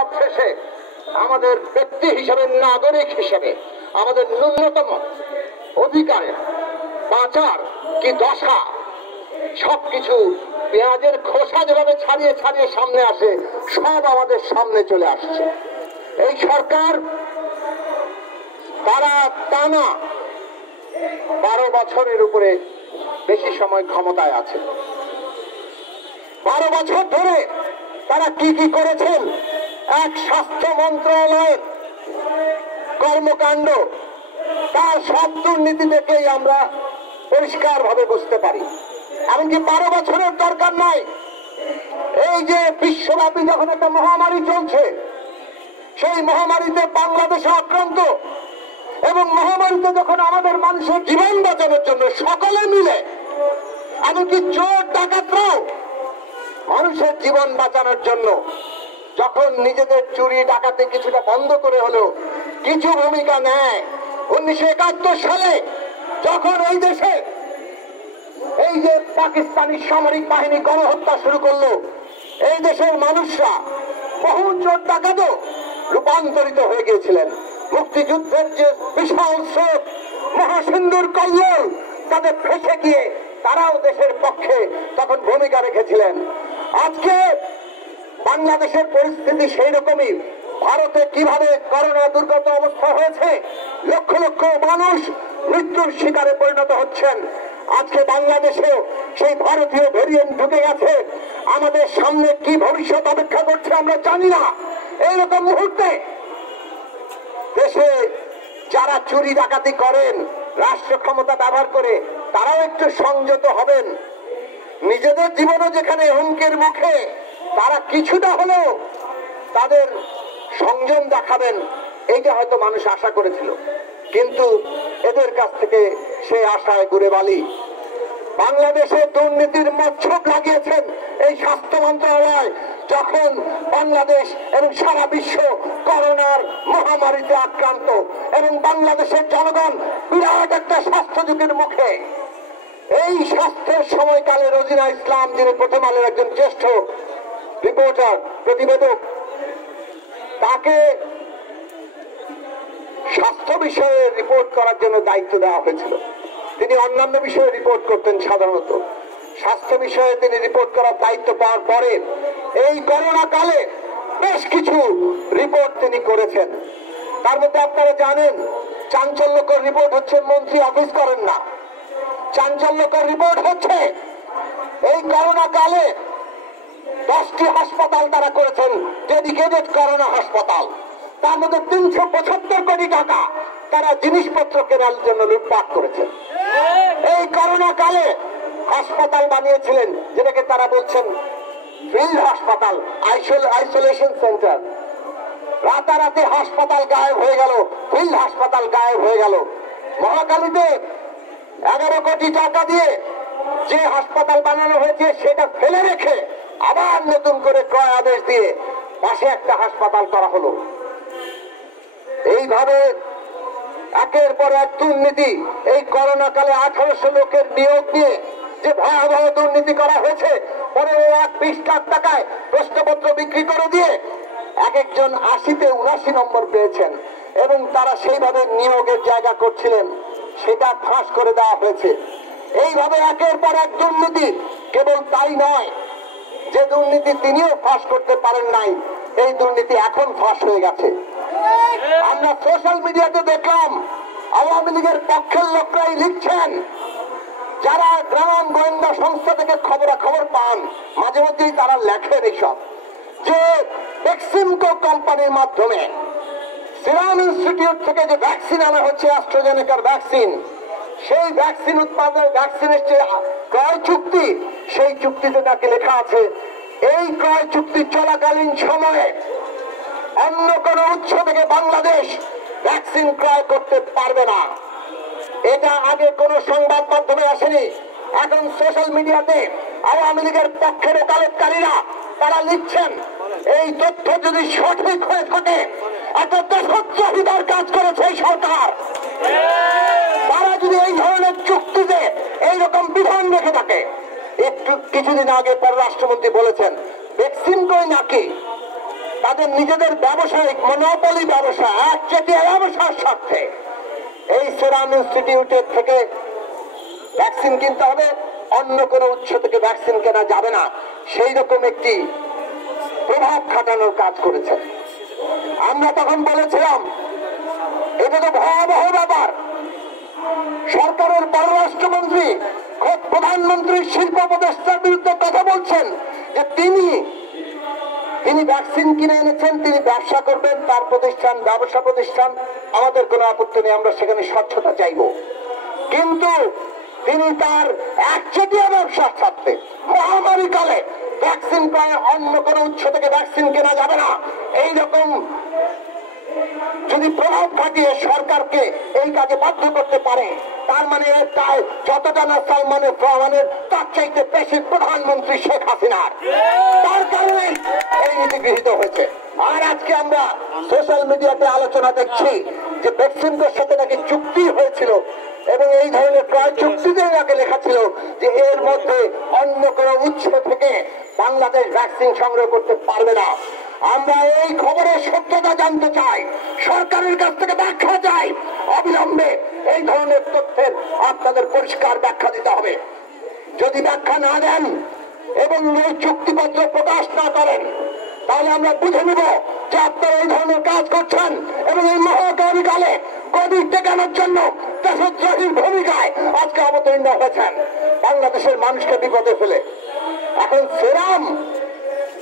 সবশেষে আমাদের ব্যক্তি হিসেবে, নাগরিক হিসেবে আমাদের ন্যূনতম অধিকারের বাঁচার কি দশা, সবকিছু পেঁয়াজের খোসা যেভাবে ছাড়িয়ে ছাড়িয়ে সামনে আসে, সব আমাদের সামনে চলে আসছে। এই সরকার তারা টানা 12 বছরের উপরে বেশি সময় ক্ষমতায় আছে। 12 বছর ধরে তারা কি কি করেছেন, এক স্বাস্থ্য মন্ত্রণালয়ের কর্মকাণ্ড, তার সব দুর্নীতি দেখেই আমরা পরিষ্কার ভাবে বুঝতে পারি। এমনকি 12 বছরের দরকার নাই, এই যে বিশ্বব্যাপী যখন একটা মহামারী চলছে, সেই মহামারীতে বাংলাদেশে আক্রান্ত, এবং মহামারীতে যখন আমাদের মানুষের জীবন বাঁচানোর জন্য সকলে মিলে, এমনকি চোর ডাকাতরাও মানুষের জীবন বাঁচানোর জন্য যখন নিজেদের চুরি ডাকাতি কিছুটা বন্ধ করে হলেও কিছু ভূমিকা নেয়। 1971 সালে যখন এই দেশে এই যে পাকিস্তানি সামরিক বাহিনী গণহত্যা শুরু করলো, এই দেশের মানুষরা বহু চোর ডাকাত রূপান্তরিত হয়ে গিয়েছিলেন। মুক্তিযুদ্ধের যে বিশাল স্রোত, মহাসিন্ধুর কল্লোল, তাদের ফেসে গিয়ে তারাও দেশের পক্ষে তখন ভূমিকা রেখেছিলেন। আজকে বাংলাদেশের পরিস্থিতি সেই রকমই। ভারতে কিভাবে করোনা দুর্গত অবস্থা হয়েছে, লক্ষ লক্ষ মানুষ মৃত্যুর শিকারে পরিণত হচ্ছেন, আজকে বাংলাদেশেও সেই ভারতীয় ভেরিয়েন্ট ঢুকে গেছে। আমাদের সামনে কি ভবিষ্যৎ অপেক্ষা করছে আমরা জানি না। এইরকম মুহূর্তে দেশে যারা চুরি ডাকাতি করেন, রাষ্ট্র ক্ষমতা ব্যবহার করে, তারাও একটু সংযত হবেন। নিজেদের জীবনও যেখানে হুমকির মুখে, তারা কিছুটা হলেও তাদের সংযম দেখাবেন, এইটা হয়তো মানুষ আশা করেছিল, কিন্তু এদের কাছ থেকে সে আশায় ঘুরে বালি। বাংলাদেশে দুর্নীতির মচ্ছব লাগিয়েছেন এই স্বাস্থ্য মন্ত্রণালয়, যখন বাংলাদেশ এবং সারা বিশ্ব করোনার মহামারীতে আক্রান্ত এবং বাংলাদেশের জনগণ বিরাট একটা স্বাস্থ্য ঝুঁকির মুখে। এই স্বাস্থ্যের সময়কালে রোজিনা ইসলাম, যিনি প্রথম আলোর একজন জ্যেষ্ঠ রিপোর্টার, প্রতিবেদক, তাকে স্বাস্থ্য বিষয়ে রিপোর্ট করার জন্য দায়িত্ব দেওয়া হয়েছিল। তিনি অন্যান্য বিষয়ে রিপোর্ট করতেন, সাধারণত স্বাস্থ্য বিষয়ে তিনি রিপোর্ট করার দায়িত্ব পাওয়ার পরে এই করোনা কালে বেশ কিছু রিপোর্ট তিনি করেছেন। তার মধ্যে আপনারা জানেন, চাঞ্চল্যকর রিপোর্ট হচ্ছে মন্ত্রী অফিস করেন না। চাঞ্চল্যকর রিপোর্ট হচ্ছে এই করোনা কালে 10টি হাসপাতাল তারা করেছেন ডেডিকেটেড করোনা হাসপাতাল। তার মধ্যে 375 কোটি টাকা তারা জিনিসপত্র কেনার জন্য লুটপাট করেছেন। এই করোনা কালে হাসপাতাল বানিয়েছিলেন যেটাকে তারা বলছেন ফিল্ড হাসপাতাল, আইসোলেশন সেন্টার। রাতারাতি হাসপাতাল গায়েব হয়ে গেল, ফিল্ড হাসপাতাল গায়েব হয়ে গেল। মহাখালীতে 11 কোটি টাকা দিয়ে যে হাসপাতাল বানানো হয়েছে সেটা ফেলে রেখে আবার নতুন করে ক্রয় আদেশ দিয়ে পাশে একটা হাসপাতাল করা হলো। এইভাবে একের পর এক দুর্নীতি। এই করোনা কালে 1800 লোকের নিয়োগ দিয়ে যে ভয়াবহ দুর্নীতি করা হয়েছে, 15-20 লাখ টাকায় প্রশ্নপত্র বিক্রি করে দিয়ে এক একজন 80তে 79 নম্বর পেয়েছেন এবং তারা সেইভাবে নিয়োগের জায়গা করছিলেন, সেটা ফাঁস করে দেওয়া হয়েছে। এইভাবে একের পর এক দুর্নীতি। কেবল তাই নয়, যে দুর্নীতি তিনিও ফাঁস করতে পারেন নাই, এই দুর্নীতি এখন ফাঁস হয়ে গেছে। আমরা সোশ্যাল মিডিয়াতে দেখলাম আওয়ামী লীগের পক্ষের লোকরাই লিখছেন, যারা গ্রাম গোয়েন্দা সংস্থা থেকে খবরাখবর পান, মাঝে মধ্যেই তারা লেখেন এইসব, যে ভ্যাকসিনকো কোম্পানির মাধ্যমে সিরাম ইনস্টিটিউট থেকে যে ভ্যাকসিন আনা হচ্ছে, অ্যাস্ট্রাজেনেকার ভ্যাকসিন, সেই ভ্যাকসিন উৎপাদন, ভ্যাকসিনের যে ক্রয় চুক্তি, সেই চুক্তিতে নাকি লেখা আছে এই ক্রয় চুক্তি চলাকালীন সময়ে অন্য কোন উৎস থেকে বাংলাদেশ ভ্যাকসিন ক্রয় করতে পারবে না। এটা আগে কোন সংবাদ মাধ্যমে আসেনি, এখন সোশ্যাল মিডিয়াতে আওয়ামী লীগের পক্ষের ওকালতকারীরা তারা লিখছেন, এই তথ্য যদি সঠিক হয়ে থাকে, একটা দেশদ্রোহিতার কাজ করেছে এই সরকার। তারা যদি এই ধরনের চুক্তিতে এইরকম বিধান রেখে থাকে, একটু কিছুদিন আগে পররাষ্ট্রমন্ত্রী বলেছেন ভ্যাকসিন কই নাকি, তাদের নিজেদের ব্যবসায়িক মনোপলি ব্যবসা একচেটিয়া ব্যবসার স্বার্থে এই সেরাম ইনস্টিটিউটের থেকে ভ্যাকসিন কিনতে হবে, অন্য কোনো উৎস থেকে ভ্যাকসিন কেনা যাবে না, সেই রকম একটি প্রভাব খাটানোর কাজ করেছে। আমরা তখন বলেছিলাম এটা তো ভয়াবহ ব্যাপার। সরকারের পররাষ্ট্রমন্ত্রী খোদ প্রধানমন্ত্রীর শিল্প উপদেষ্টার বিরুদ্ধে কথা বলছেন যে তিনি ভ্যাকসিন কিনে এনেছেন, তিনি ব্যবসা করবেন, তার প্রতিষ্ঠান ব্যবসা প্রতিষ্ঠান, আমাদের কোনো আপত্তি নেই, আমরা সেখানে স্বচ্ছতা চাইব। কিন্তু তিনি তার একচেটিয়া ব্যবসার স্বার্থে মহামারী কালে ভ্যাকসিন পায় অন্য কোনো উৎস থেকে ভ্যাকসিন কেনা যাবে না, এইরকম যদি প্রভাব খাটিয়ে সরকারকে এই কাজে বাধ্য করতে পারে, তার মানে প্রায় যতটা না সালমানের রহমানের তার চাইতে বেশি প্রধানমন্ত্রী শেখ হাসিনার, তার কারণে এই নীতি গৃহীত হয়েছে। আর আজকে আমরা সোশ্যাল মিডিয়াতে আলোচনা দেখছি যে ভ্যাকসিনদের সাথে নাকি চুক্তি হয়েছিল এবং এই ধরনের প্রায় চুক্তিতে নাকি লেখা ছিল যে এর মধ্যে অন্য কোনো উৎস থেকে বাংলাদেশ ভ্যাকসিন সংগ্রহ করতে পারবে না। আমরা এই খবরের সত্যতা জানতে চাই, সরকারের কাছ থেকে ব্যাখ্যা চাই, অবিলম্বে এই ধরনের তথ্যের আপনাদের পরিষ্কার ব্যাখ্যা দিতে হবে। যদি ব্যাখ্যা না দেন এবং এই চুক্তিপত্র প্রকাশ না করেন তাহলে আমরা বুঝে নেব যে আপনারা এই ধরনের কাজ করছেন এবং এই মহাকারী কালে কোভিড ঠেকানোর জন্য দেশদ্রোহীর ভূমিকায় আজকে অবতীর্ণ হয়েছেন, বাংলাদেশের মানুষকে বিপদে ফেলে। এখন সেরাম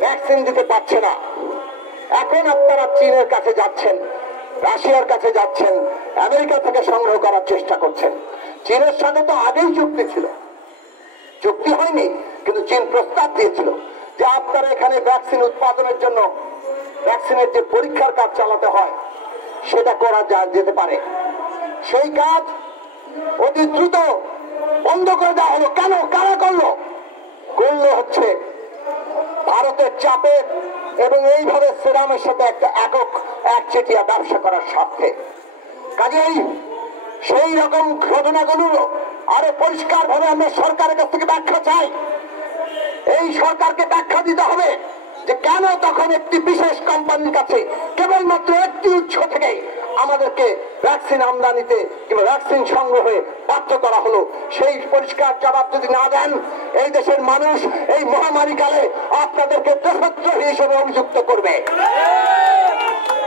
ভ্যাকসিন দিতে পারছে না, এখন আপনারা চীনের কাছে যাচ্ছেন, রাশিয়ার কাছে যাচ্ছেন, আমেরিকা থেকে সংগ্রহ করার চেষ্টা করছেন। চীনের সাথে তো আগেই চুক্তি ছিল, চুক্তি হয়নি, কিন্তু চীন প্রস্তাব দিয়েছিল যে আপনারা এখানে ভ্যাকসিন উৎপাদনের জন্য ভ্যাকসিনের যে পরীক্ষার কাজ চালাতে হয় সেটা করা যেতে পারে। সেই কাজ অতি দ্রুত বন্ধ করে দেওয়া হলো। কেন? কারা করলো? হচ্ছে ভারতের চাপে এবং এইভাবে সেরামের সাথে একটা একক একচেটিয়া ব্যবসা করার স্বার্থে। কাজেই সেই রকম ঘটনাগুলো আরো পরিষ্কার ভাবে আমরা সরকারের কাছ থেকে ব্যাখ্যা চাই। এই সরকারকে ব্যাখ্যা দিতে হবে যে কেন তখন একটি বিশেষ কোম্পানির কাছে কেবলমাত্র একটি উৎস থেকে আমাদেরকে ভ্যাকসিন আমদানিতে কিংবা ভ্যাকসিন সংগ্রহে বাধ্য করা হলো। সেই পরিষ্কার জবাব যদি না দেন এই দেশের মানুষ এই মহামারী কালে আপনাদেরকে দেশদ্রোহী হিসেবে অভিযুক্ত করবে।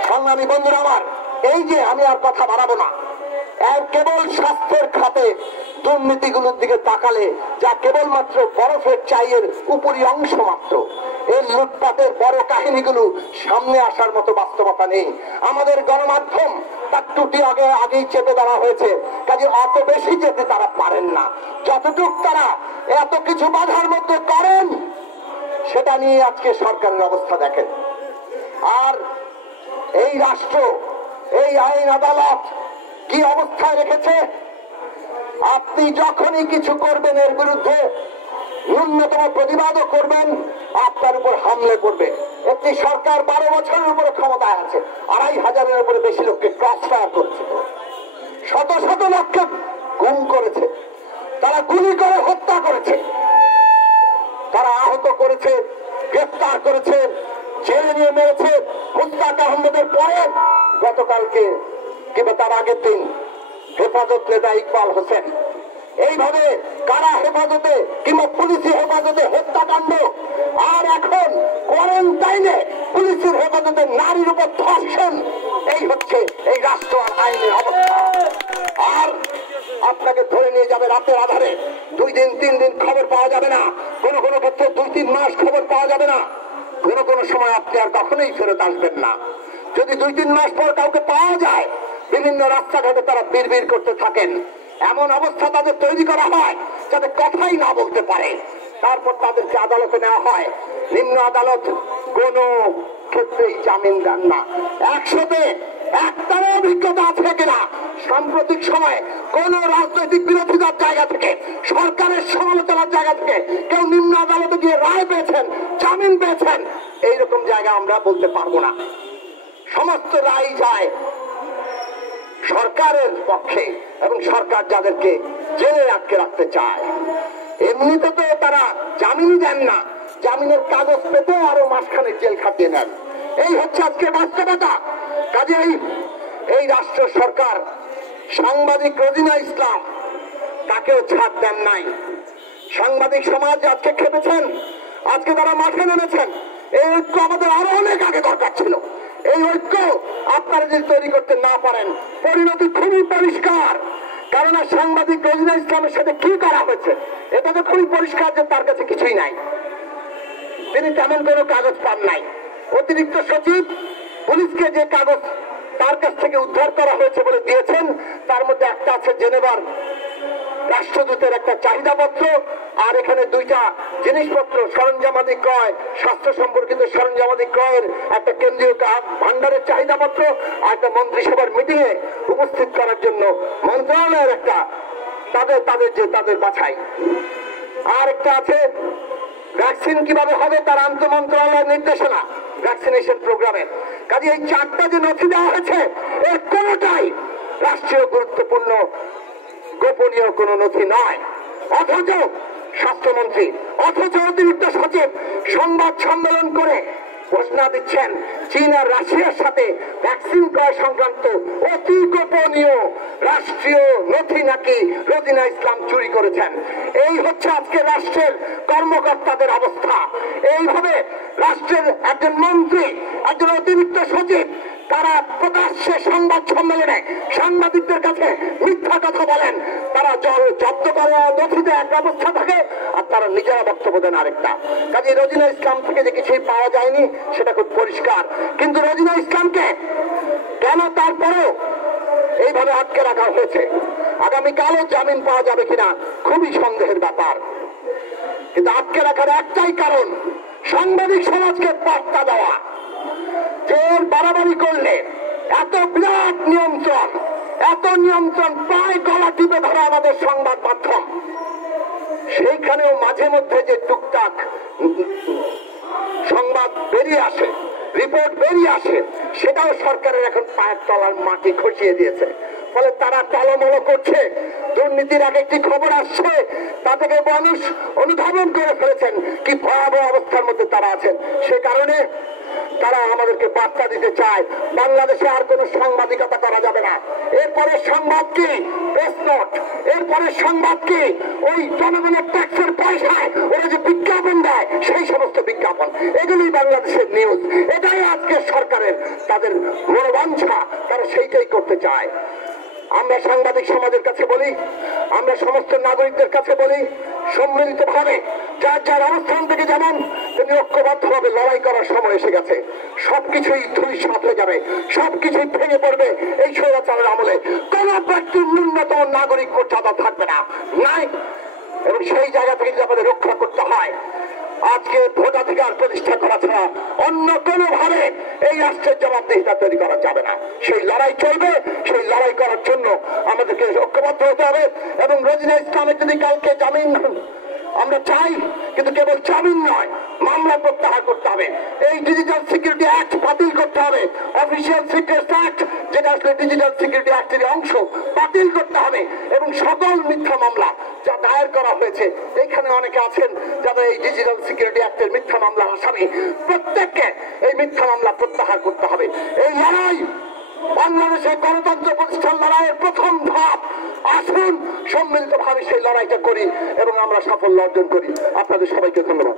সংগ্রামী বন্ধুরা আমার, এই যে আমি আর কথা বাড়াবো না, কেবল স্বাস্থ্যের খাতে দুর্নীতিগুলোর দিকে তাকালে যা কেবলমাত্র বরফের চাইয়ের উপরি অংশ মাত্র, এর লুটপাটের বড় কাহিনীগুলো সামনে আসার মতো বাস্তবতা নেই। আমাদের গণমাধ্যম তার টুটি আগেই চেপে দেওয়া হয়েছে, কাজে অত বেশি যেতে তারা পারেন না। যতটুক তারা এত কিছু বাধার মধ্যে করেন সেটা নিয়ে আজকে সরকারের অবস্থা দেখেন। আর এই রাষ্ট্র, এই আইন আদালত কি অবস্থায় রেখেছে? আপনি যখনই কিছু করবেন এর বিরুদ্ধে ন্যূনতম প্রতিবাদও করবেন, আপনার উপর হামলে করবে। একটি সরকার 12 বছরের উপরে ক্ষমতায় আছে, 2500-এর উপরে বেশি লোককে ক্রস ফায়ার করেছে, শত শত লোককে গুম করেছে, তারা গুলি করে হত্যা করেছে, তারা আহত করেছে, গ্রেফতার করেছে, জেলে নিয়ে মেরেছে। মুস্তাক আহমেদের পরে গতকালকে কিংবা তার আগের দিন হেফাজত নেতা ইকবাল হোসেন, এইভাবে কারা হেফাজতে কিংবা পুলিশি হেফাজতে হত্যাকাণ্ড, আর এখন কোয়ারেন্টাইনে পুলিশের হেফাজতে নারীর উপর ধর্ষণ। এই হচ্ছে এই রাষ্ট্র আর আইনের অবস্থা। আর আপনাকে ধরে নিয়ে যাবে রাতের আধারে, 2 দিন 3 দিন খবর পাওয়া যাবে না, কোন কোন ক্ষেত্রে 2-3 মাস খবর পাওয়া যাবে না, কোন কোন সময় আপনি আর কখনোই ফেরত আসবেন না। যদি 2-3 মাস পর কাউকে পাওয়া যায়, বিভিন্ন রাস্তাঘাটে তারা বিড়বিড় করতে থাকেন, এমন অবস্থা তাদের তৈরি করা হয় যাতে কথাই না বলতে পারে। তারপর তাদেরকে আদালতে নেওয়া হয়। নিম্ন আদালত কোন ক্ষেত্রেই জামিন দেন না। 100-তে একটারও অভিজ্ঞতা আছে কিনা সাম্প্রতিক সময়ে কোন রাজনৈতিক বিরোধিতার জায়গা থেকে, সরকারের সমালোচনার জায়গা থেকে কেউ নিম্ন আদালতে গিয়ে রায় পেয়েছেন, জামিন পেয়েছেন? এইরকম জায়গা আমরা বলতে পারবো না। সমস্ত রায় যায় সরকারের পক্ষে এবং সরকার যাদেরকে জেলে আটকে রাখতে চায়। এমনিতে তো তারা জামিনই দেন না, জামিনের কাগজ পেতে আরো মাসখানেক জেল খাটিয়ে নেন। এই হচ্ছে আজকে বাস্তবতা। কাজেই এই রাষ্ট্র সরকার সাংবাদিক রোজিনা ইসলাম তাকেও ছাড় দেন নাই। সাংবাদিক সমাজ আজকে খেপেছেন, আজকে তারা মাঠে নেমেছেন। এই ঐক্য আমাদের আরো অনেক আগে দরকার ছিল। এই ঐক্য আপনারা যদি তৈরি করতে না পারেন, পরিণতি খুবই পরিষ্কার। কেননা সাংবাদিক রোজিনা ইসলামের সাথে কি করা হয়েছে এটা তো খুবই পরিষ্কার যে তার কাছে কিছুই নাই, তিনি তেমন কোনো কাগজ পান নাই। অতিরিক্ত সচিব পুলিশকে যে কাগজ তার কাছ থেকে উদ্ধার করা হয়েছে বলে দিয়েছেন, তার মধ্যে একটা আছে জেনেভার রাষ্ট্রদূতের একটা চাহিদাপত্র, আর এখানে দুইটা জিনিসপত্র সরঞ্জামাদি ক্রয়, স্বাস্থ্য সম্পর্কিত সরঞ্জামাদি ক্রয়ের একটা কেন্দ্রীয় ভান্ডারের চাহিদাপত্র, আর একটা মন্ত্রিসভার মিটিং এ উপস্থিত করার জন্য মন্ত্রণালয়ের একটা তাদের বাছাই। আর একটা আছে ভ্যাকসিন কিভাবে হবে তার আন্তঃ মন্ত্রণালয়ের নির্দেশনা ভ্যাকসিনেশন প্রোগ্রামের। কাজে এই চারটা যে নথি দেওয়া হয়েছে এর কোনটাই রাষ্ট্রীয় গুরুত্বপূর্ণ গোপনীয় কোন নথি নয়। অথচ স্বাস্থ্যমন্ত্রী, অথচ অতিরিক্ত সচিব সংবাদ সম্মেলন করে ঘোষণা দিচ্ছেন চীন আর রাশিয়ার সাথে ভ্যাকসিন ক্রয় সংক্রান্ত অতি গোপনীয় রাষ্ট্রীয় নথি নাকি রোজিনা ইসলাম চুরি করেছেন। এই হচ্ছে আজকে রাষ্ট্রের কর্মকর্তাদের অবস্থা। এইভাবে রাষ্ট্রের একজন মন্ত্রী, একজন অতিরিক্ত সচিব তারা প্রকাশ্যে সংবাদ সম্মেলনে সাংবাদিকদের কাছে মিথ্যা কথা বলেন। তারা জব্দ করা নথিতে এক অবস্থা থাকে আর তারা নিজেরা বক্তব্য দেন আরেকটা। কাজে রোজিনা ইসলাম থেকে যে কিছুই পাওয়া যায়নি সেটা খুব পরিষ্কার। কিন্তু রোজিনা ইসলামকে কেন তারপরেও এইভাবে আটকে রাখা হয়েছে, আগামীকালও জামিন পাওয়া যাবে কিনা খুবই সন্দেহের ব্যাপার। কিন্তু আটকে রাখার একটাই কারণ, সাংবাদিক সমাজকে বার্তা দেওয়া যে বাড়াবাড়ি করলে এত বিরাট নিয়ন্ত্রণ, এত নিয়ন্ত্রণ প্রায় গলা টিপে ধরা আমাদের সংবাদ মাধ্যম, সেইখানেও মাঝে মধ্যে যে টুকটাক সংবাদ বেরিয়ে আসে, রিপোর্ট বেরিয়ে আসে, সেটাও সরকারের এখন পায়ের তলার মাটি খসিয়ে দিয়েছে। ফলে তারা টলমল করছে। দুর্নীতির এক একটি খবর আসছে, তা থেকে মানুষ অনুধাবন করে ফেলেছেন কি ভয়াবহ অবস্থার মধ্যে তারা আছেন। সে কারণে তারা আমাদেরকে বার্তা দিতে চায় বাংলাদেশে আর কোন সাংবাদিকতা করা যাবে না। এরপরে সংবাদ কি? Press note. এরপরে সংবাদ কি? ওই জনগণের ট্যাক্সের পয়সায় ওরা যে বিজ্ঞাপন দেয় সেই সমস্ত বিজ্ঞাপন, এগুলি বাংলাদেশের নিউজ। এটাই আজকে সরকারের তাদের মনোবাঞ্ছা, তারা সেইটাই করতে চায়। আমরা সাংবাদিক সমাজের কাছে বলি, আমরা সমস্ত নাগরিকদের কাছে বলি, সম্মিলিত ভাবে যার যার অবস্থান থেকে যেমন তিনি ঐক্যবদ্ধভাবে লড়াই করার সময় এসে গেছে। সবকিছুই ধূলিসাৎ হয়ে যাবে, সবকিছুই ভেঙে পড়বে এই স্বৈরাচারের আমলে। কোন ব্যক্তির ন্যূনতম নাগরিক মর্যাদা থাকবে না, নাই। এবং সেই জায়গা থেকে যদি আমাদের রক্ষা করতে হয়, আজকে ভোটাধিকার প্রতিষ্ঠা করা ছাড়া অন্য কোনো ভাবে এই রাষ্ট্রের জবাবদিহিতা তৈরি করা যাবে না। সেই লড়াই চলবে, সেই লড়াই করার জন্য আমাদেরকে ঐক্যবদ্ধ হতে হবে। এবং রোজিনা ইসলামের যদি কালকে জামিন আমরা চাই, কিন্তু কেবল জামিন নয়, মামলা প্রত্যাহার করতে হবে। এই ডিজিটাল সিকিউরিটি অ্যাক্ট বাতিল করতে হবে। অফিসিয়াল সিক্রেটস অ্যাক্ট, যেটা আসলে ডিজিটাল সিকিউরিটি অ্যাক্টের অংশ, বাতিল করতে হবে। এবং সকল মিথ্যা মামলা যা দায়ের করা হয়েছে, এখানে অনেকে আছেন যারা এই ডিজিটাল সিকিউরিটি অ্যাক্টের মিথ্যা মামলা আসামি, প্রত্যেককে এই মিথ্যা মামলা প্রত্যাহার করতে হবে। এই লড়াই বাংলাদেশের গণতন্ত্র প্রতিষ্ঠান লড়াইয়ের প্রথম ধাপ। আসুন সম্মিলিতভাবে সেই লড়াইটা করি এবং আমরা সাফল্য অর্জন করি। আপনাদের সবাইকে ধন্যবাদ।